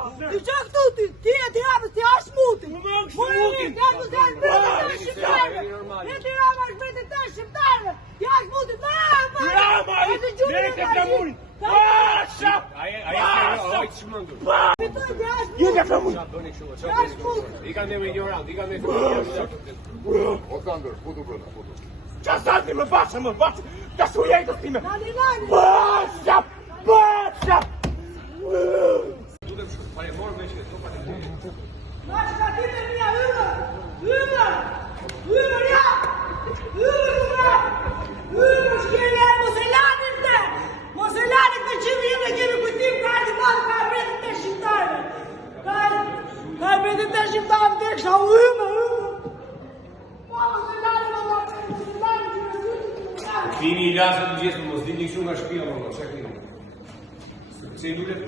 Ti qa këtu ti? Ti e ti rapës, ti ashtë muti. Më kështë muti. Ti ashtë muti, ti ti rama është vetë të shqiptarve. Ti ashtë muti, Rama, dere të flamurin. Pasha! Jete flamurin. I kanë dhe me ignorant, i kanë dhe O Sandër, futu brënda, futu. Qa salti më basha, ka shu jetës time. Nani. Pasha! Nash ka ti me mija hymër ja! Hymër shkjene e Moselanit te! Moselanit me që vjene kemi kujtim ka ardi madhë ka bretit të shqiptarve! Ka bretit të shqiptarve të kësha hymër! Pa Moselanit më marrë! Dini i lasët në gjithë më mos, dini kështu nga shpia më mos, që këni. Se i lullet?